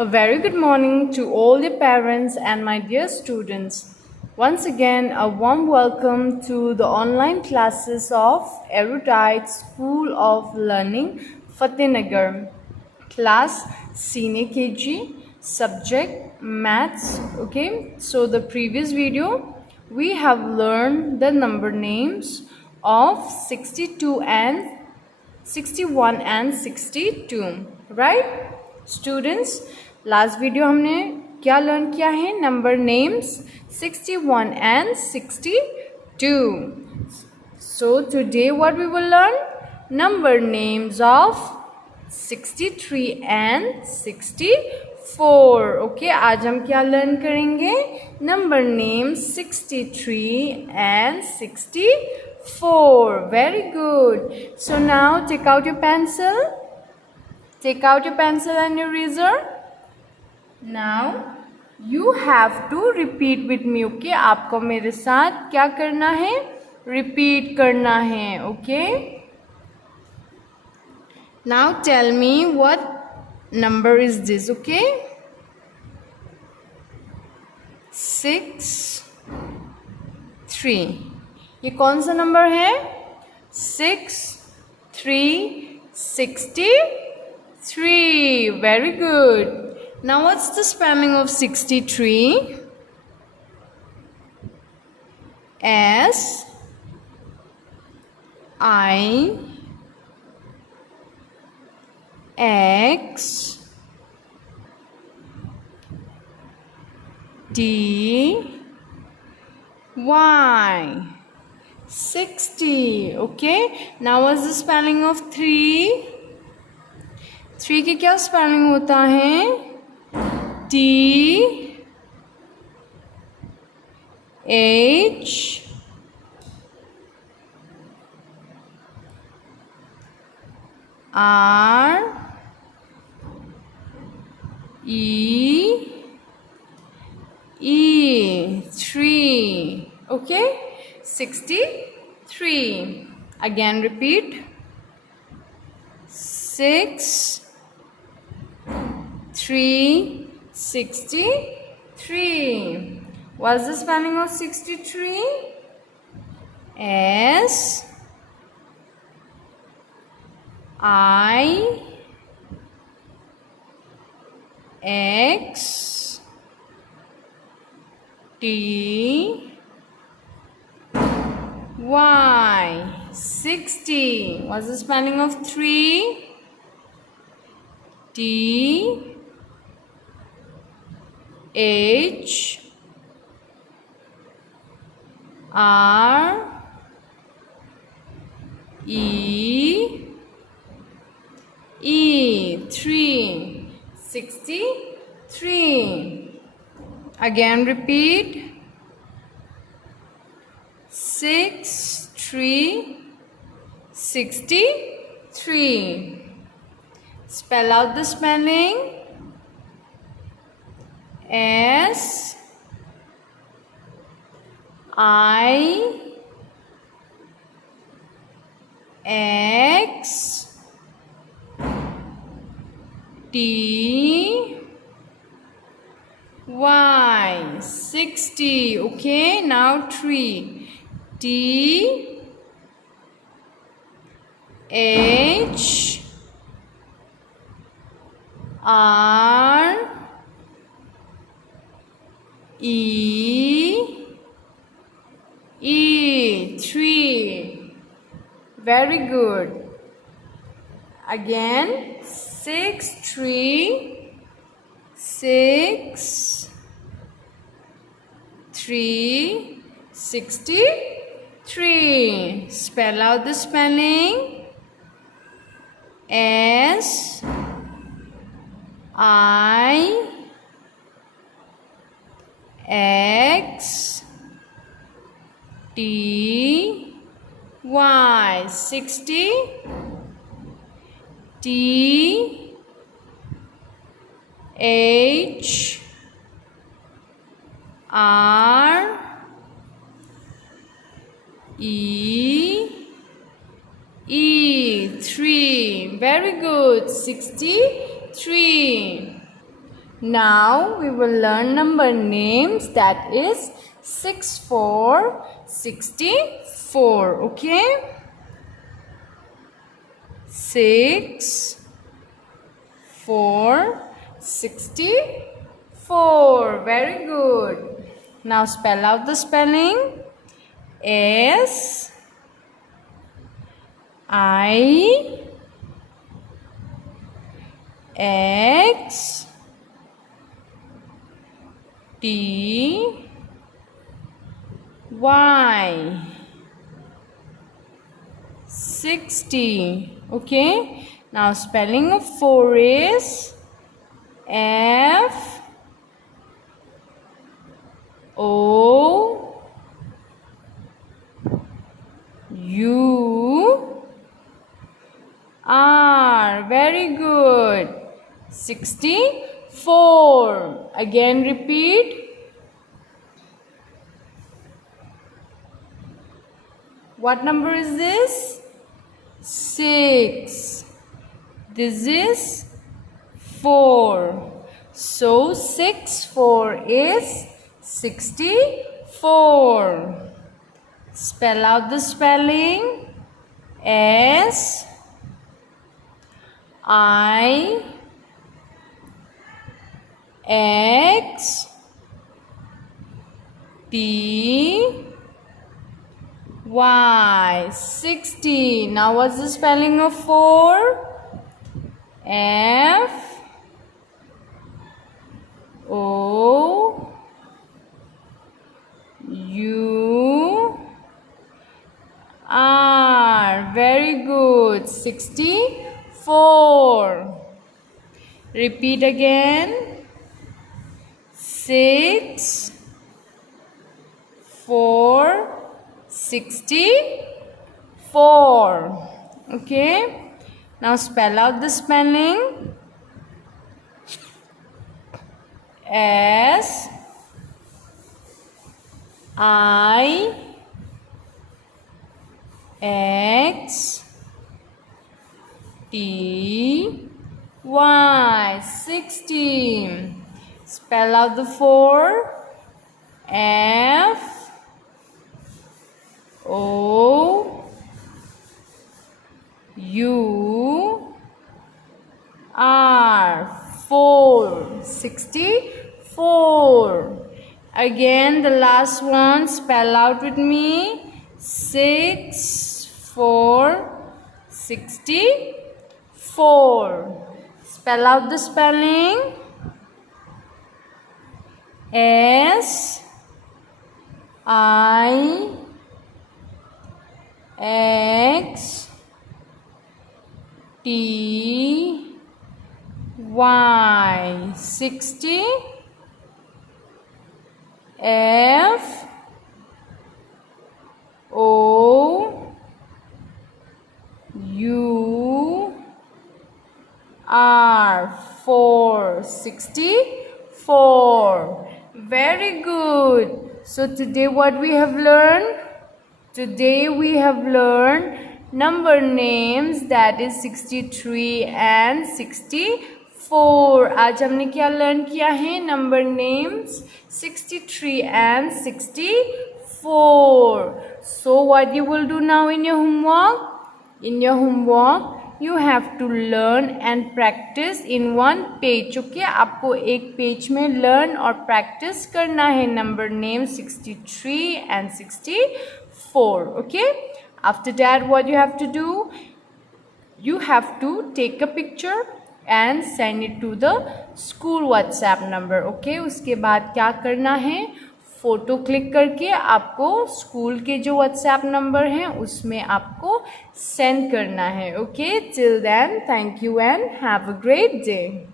A very good morning to all the parents and my dear students. Once again, a warm welcome to the online classes of Erudite School of Learning, Fatehnagar. Class Senior KG, subject Maths. Okay, so the previous video we have learned the number names of 62 and 61 and 62, right students? Last video हमने क्या learn किया है? Number names 61 and 62. So today what we will learn? Number names of 63 and 64. Okay, आज हम क्या learn करेंगे? Number names 63 and 64. Very good. So now take out your pencil. Take out your pencil and your eraser. Now you have to repeat with me. Okay, आपको मेरे साथ क्या करना है? Repeat करना है. Okay. Now tell me what number is this? Okay. 6 3. ये कौन सा नंबर है? 6 3 63. Very good. Now what's the spelling of 63? S I X D Y 60. Okay. Now what's the spelling of 3? 3 की क्या स्पेलिंग होता है? T H R E 3. Okay, 63. Again repeat. 6 3 63. What's the spelling of 63? S I X T Y 60. What's the spelling of 3? T H R E 3 63. Again repeat. 6 3 63. Spell out the spelling. S I X T Y 60. Okay, now 3. T H R E 3. Very good. Again 6 3 6 3 63. Spell out the spelling. S I X T Y 60. T H R E 3. Very good. 63. Now we will learn number names, that is 6, 4, 64. Okay? 6, 4, 64. Very good. Now spell out the spelling. S I X T Y 60. Okay. Now spelling of 4 is F O U R. Very good. 64. Again repeat. What number is this? 6. This is 4. So 6, 4 is 64. Spell out the spelling. S I X T Y 60. Now what's the spelling of 4? F O U R. Very good. 64. Repeat again. 6, 4, 64. Okay. Now spell out the spelling. S I X T Y 60. Spell out the 4. F O U R 4 64. Again the last one, spell out with me. 6 4 64. Spell out the spelling. S I X T Y 60. F O U R 4 64. Very good. So today what we have learned? Today we have learned number names, that is 63 and 64. आज हमने क्या learn किया है? Number names 63 and 64. So what you will do now in your homework? In your homework you have to learn and practice in one page. Okay, आपको एक page में learn और practice करना है number name 63 and 64. Okay, after that what you have to do? You have to take a picture and send it to the school WhatsApp number. Okay, उसके बाद क्या करना है? फ़ोटो क्लिक करके आपको स्कूल के जो व्हाट्सएप नंबर हैं उसमें आपको सेंड करना है. Okay, till then thank you and have a great day.